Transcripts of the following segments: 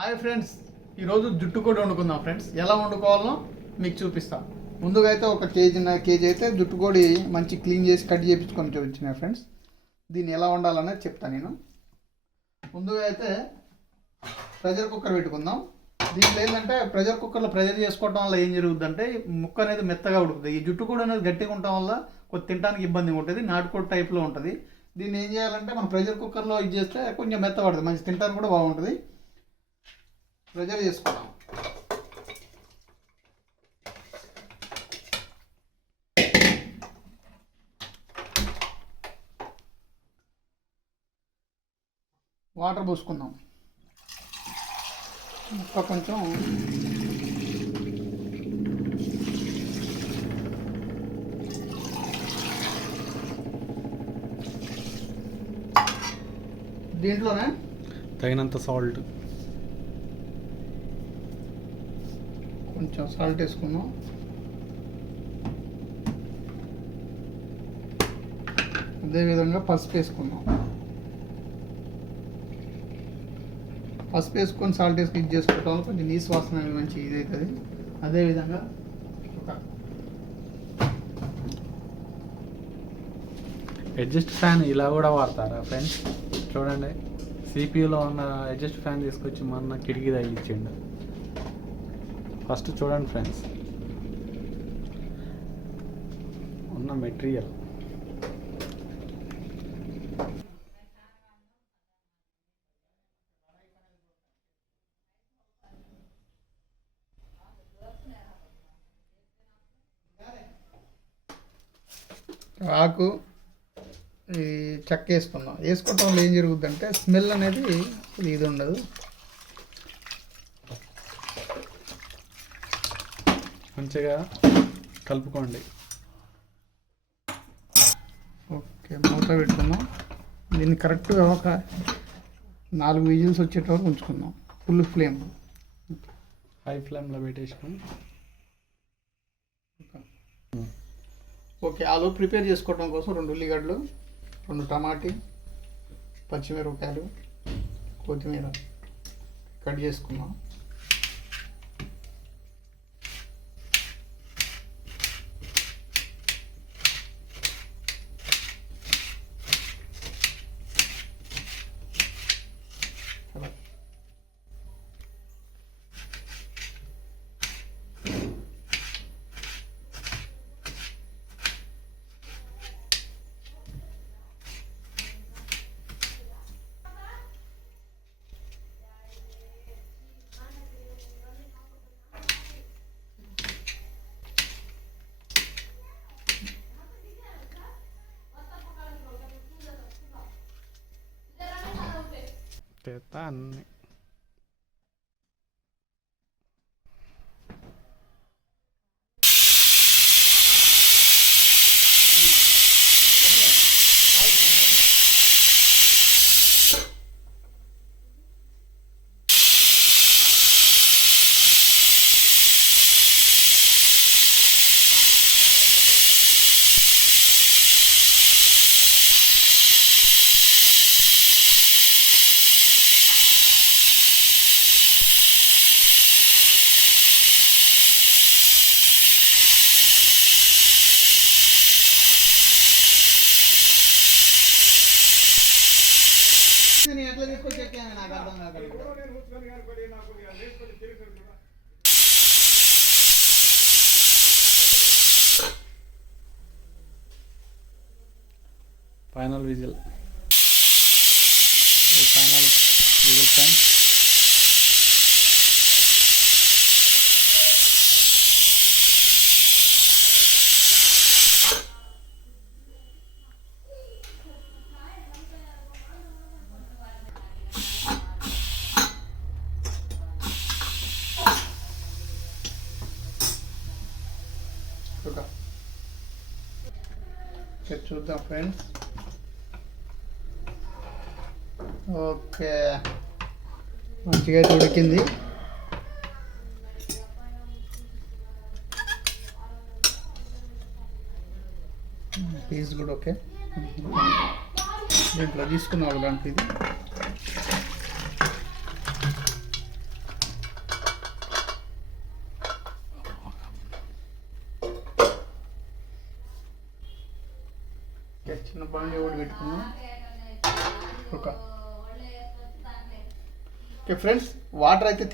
Hi friends, ఈరోజు జుట్టు కూడా వండుకుందాం ఫ్రెండ్స్. ఎలా వండుకోవాలో మీకు చూపిస్తాను. ముందుగా అయితే ఒక కేజీ అయితే జుట్టు కోడి మంచి క్లీన్ చేసి కట్ చేయించుకొని చూపించిన ఫ్రెండ్స్. దీన్ని ఎలా వండాలనేది చెప్తాను నేను. ముందుగా అయితే ప్రెషర్ కుక్కర్ పెట్టుకుందాం. దీంట్లో ఏంటంటే ప్రెషర్ కుక్కర్లో ప్రెషర్ చేసుకోవడం వల్ల ఏం జరుగుతుందంటే ముక్క అనేది మెత్తగా ఉడుకుతుంది. ఈ జుట్టు కూడా అనేది గట్టిగా ఉండటం వల్ల కొంచెం తినడానికి ఇబ్బందిగా ఉంటుంది, నాటుకోడి టైప్లో ఉంటుంది. దీన్ని ఏం చేయాలంటే మనం ప్రెషర్ కుక్కర్లో ఇది చేస్తే కొంచెం మెత్తపడుతుంది, మంచి తినడానికి కూడా బాగుంటుంది. ప్రెషర్ చేసుకున్నాం. వాటర్ పోసుకుందాం. ముక్క కొంచెం దీంట్లోనే తగినంత సాల్ట్, కొంచెం సాల్ట్ వేసుకున్నాం. అదేవిధంగా పసుపు వేసుకున్నాం. పసుపు వేసుకొని సాల్ట్ వేసుకొని ఇది చేసుకోవటం వల్ల కొంచెం నీసు వాసన అనేది మంచి ఇది అవుతుంది. అదేవిధంగా ఒక అడ్జస్ట్ ఫ్యాన్ ఇలా కూడా వాడతారా ఫ్రెండ్స్? చూడండి, సిపియూలో ఉన్న అడ్జస్ట్ ఫ్యాన్ తీసుకొచ్చి మొన్న కిటికీ తగిలిచ్చిండు. ఫస్ట్ చూడండి ఫ్రెండ్స్, ఉన్న మెటీరియల్. ఆకు ఈ చెక్క వేసుకున్నాం. వేసుకోవటం వల్ల ఏం జరుగుతుందంటే స్మెల్ అనేది ఇది ఉండదు. మంచిగా కలుపుకోండి. ఓకే, మూత పెట్టుకుందాం. దీన్ని కరెక్ట్గా ఒక 4 విజిల్స్ వచ్చేట వరకు ఉంచుకుందాం. ఫుల్ ఫ్లేమ్, హై ఫ్లేమ్లో పెట్టేసుకొని. ఓకే, ఆలు ప్రిపేర్ చేసుకోవడం కోసం 2 ఉల్లిగడ్డలు, 2 టమాటీ, పచ్చిమిరపకాయలు, కొత్తిమీర కట్ చేసుకున్నాం. చేస్తా అన్ని. ఎట్లా తీసుకొచ్చి ఎక్కాను నాకు అర్థం కాదు. Final whistle, final whistle friends. చూద్దాం ఫ్రెండ్స్. ఓకే, మంచిగా అయితే ఉడికింది. పీస్ కూడా ఓకే. దీంట్లో తీసుకున్నాం లాంటిది. చిన్న బాండి ఒకటి పెట్టుకున్నాం. ఓకే ఫ్రెండ్స్, వాటర్ అయితే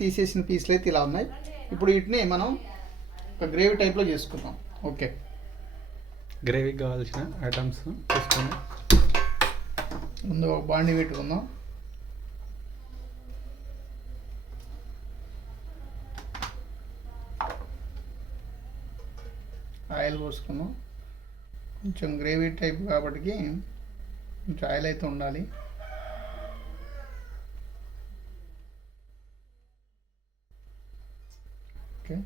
తీసేసిన పీసులు అయితే ఇలా ఉన్నాయి. ఇప్పుడు వీటిని మనం ఒక గ్రేవీ టైప్లో చేసుకుందాం. ఓకే, గ్రేవీకి కావాల్సిన ఐటమ్స్ తీసుకొని ముందు ఒక బాండి పెట్టుకుందాం. ఆయిల్ పోసుకుందాం. కొంచెం గ్రేవీ టైప్ కాబట్టి కొంచెం ఆయిల్ అయితే ఉండాలి. ఓకే,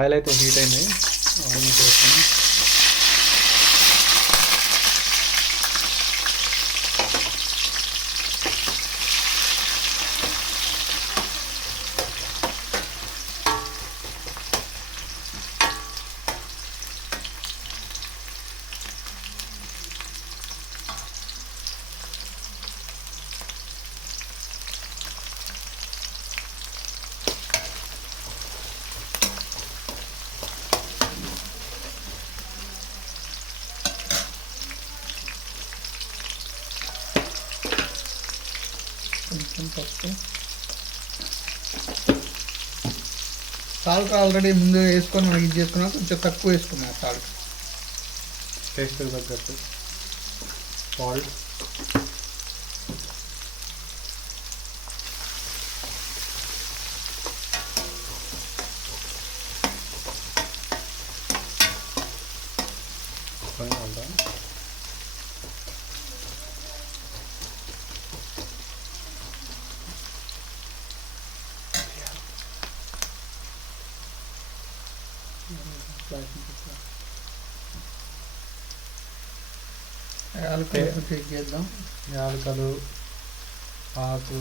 ఆయిల్ అయితే హీట్ అయింది. ఆయిల్ వేసుకొని కొంచెం పసుపు, సాల్ట్ ఆల్రెడీ ముందు వేసుకొని మనం ఇది చేసుకున్నాం. కొంచెం తక్కువ వేసుకున్నాం సాల్ట్. టేస్ట్ తగ్గట్టు సాల్ట్, యాలకులు చెక్ చేద్దాం. యాలకలు, ఆకు,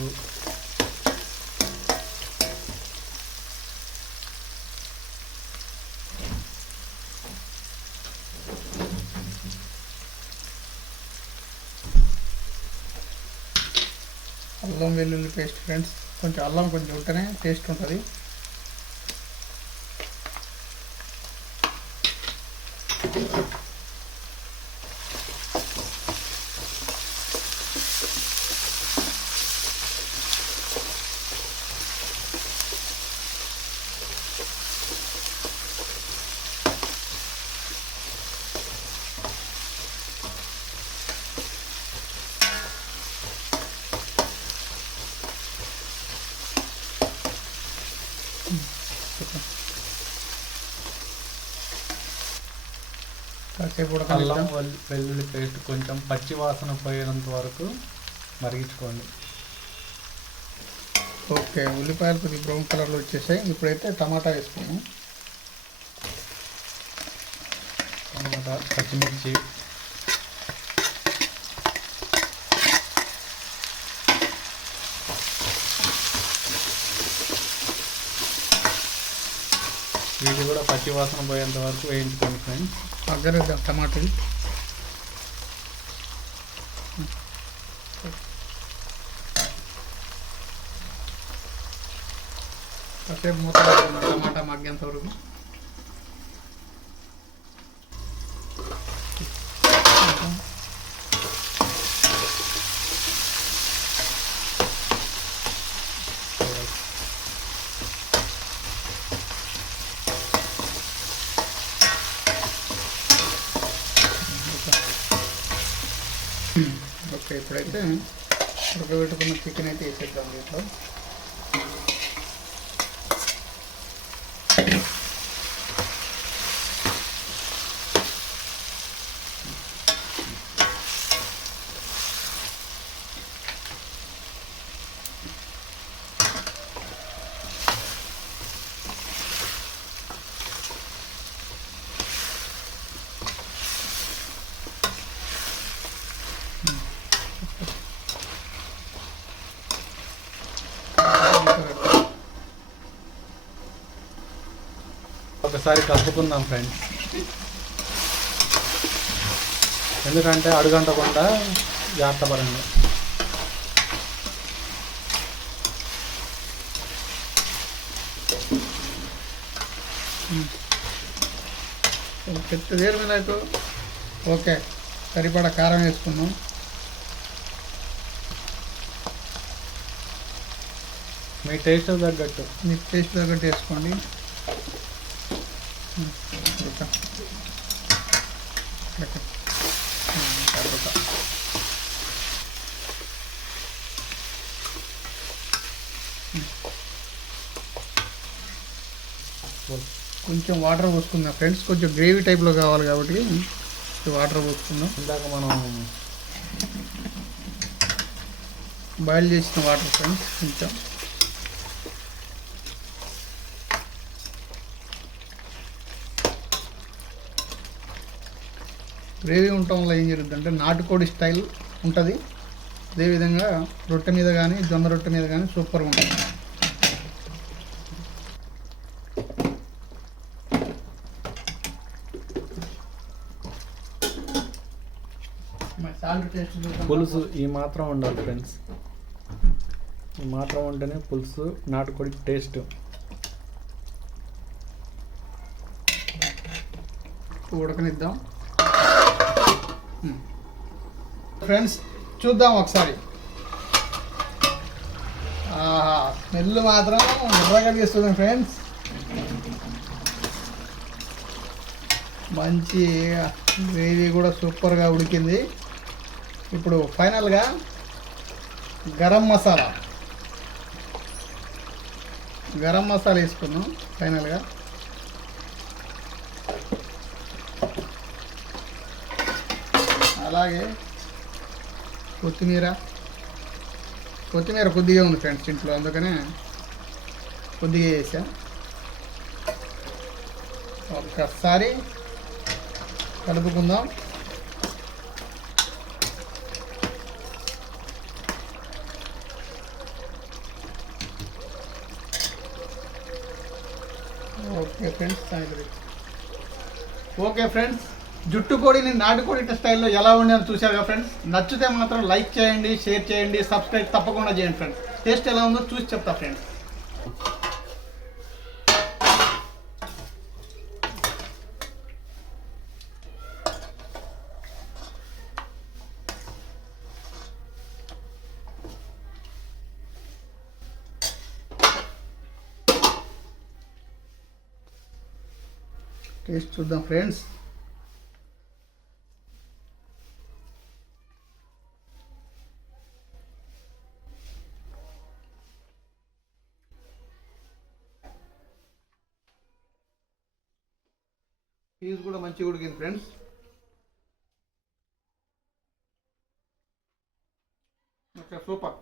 అల్లం వెల్లుల్లి పేస్ట్ ఫ్రెండ్స్. కొంచెం అల్లం కొంచెం ఉంటేనే టేస్ట్ ఉంటుంది. కాసేపు అల్లం వెల్లుల్లి పేస్ట్ కొంచెం పచ్చి వాసన పోయేంత వరకు మరిగించుకోండి. ఓకే, ఉల్లిపాయలు కొద్దిగా బ్రౌన్ కలర్లో వచ్చేసాయి. ఇప్పుడైతే టమాటా వేసుకున్నాం. టమాటా, పచ్చిమిర్చి, వీటి కూడా పచ్చి వాసన పోయేంత వరకు వేయించుకోండి ఫ్రెండ్స్. అగ్గరేద్దాం టమాటాలు. కాసేపు మూత పెట్టుకున్నాం టమాటా మగ్గేంత వరకు. ఓకే, ఇప్పుడైతే ఉడకబెట్టుకున్న చికెన్ అయితే వేసేద్దాం దీంట్లో. ఒకసారి కలుపుకుందాం ఫ్రెండ్స్, ఎందుకంటే అడుగంటకుండా జాగ్రత్త పడండి. చెత్త దేరు మీద ఓకే, సరిపడా కారం వేసుకున్నాం. మీ టేస్ట్ తగ్గట్టు. మీ టేస్ట్ తగ్గట్టు వేసుకోండి. కొంచెం వాటర్ పోసుకుందాం ఫ్రెండ్స్, కొంచెం గ్రేవీ టైప్లో కావాలి కాబట్టి వాటర్ పోసుకుందాం. ఇందాక మనం బాయిల్ చేసిన వాటర్ ఫ్రెండ్స్, కొంచెం గ్రేవీ ఉండటం వల్ల ఏం జరుగుతుందంటే నాటుకోడి స్టైల్ ఉంటుంది. అదేవిధంగా రొట్టె మీద కానీ జొన్న రొట్టె మీద కానీ సూపర్గా ఉంటుంది. సాల్ట్ టేస్ట్ పులుసు ఈ మాత్రం ఉండాలి ఫ్రెండ్స్. ఈ మాత్రం ఉంటేనే పులుసు నాటుకోడి టేస్ట్. ఉడకనిద్దాం ఫ్రెండ్స్, చూద్దాం ఒకసారి. స్మెల్ మాత్రం ఎర్రగడిస్తుంది ఫ్రెండ్స్. మంచి గ్రేవీ కూడా సూపర్గా ఉడికింది. ఇప్పుడు ఫైనల్గా గరం మసాలా వేసుకున్నాం ఫైనల్గా. అలాగే కొత్తిమీర కొద్దిగా ఉంది ఫ్రెండ్స్ ఇంట్లో, అందుకనే కొద్దిగా వేసా. ఒక్కసారి కలుపుకుందాం. ఓకే ఫ్రెండ్స్, జుట్టు కోడిని నాటుకోడి స్టైల్లో ఎలా ఉండేది చూశారుగా ఫ్రెండ్స్. నచ్చితే మాత్రం లైక్ చేయండి, షేర్ చేయండి, సబ్స్క్రైబ్ తప్పకుండా చేయండి ఫ్రెండ్స్. టేస్ట్ ఎలా ఉందో చూసి చెప్తా ఫ్రెండ్స్. టేస్ట్ చూద్దాం ఫ్రెండ్స్. పీస్ కూడా మంచిగా ఉడికింది ఫ్రెండ్స్. Okay, super.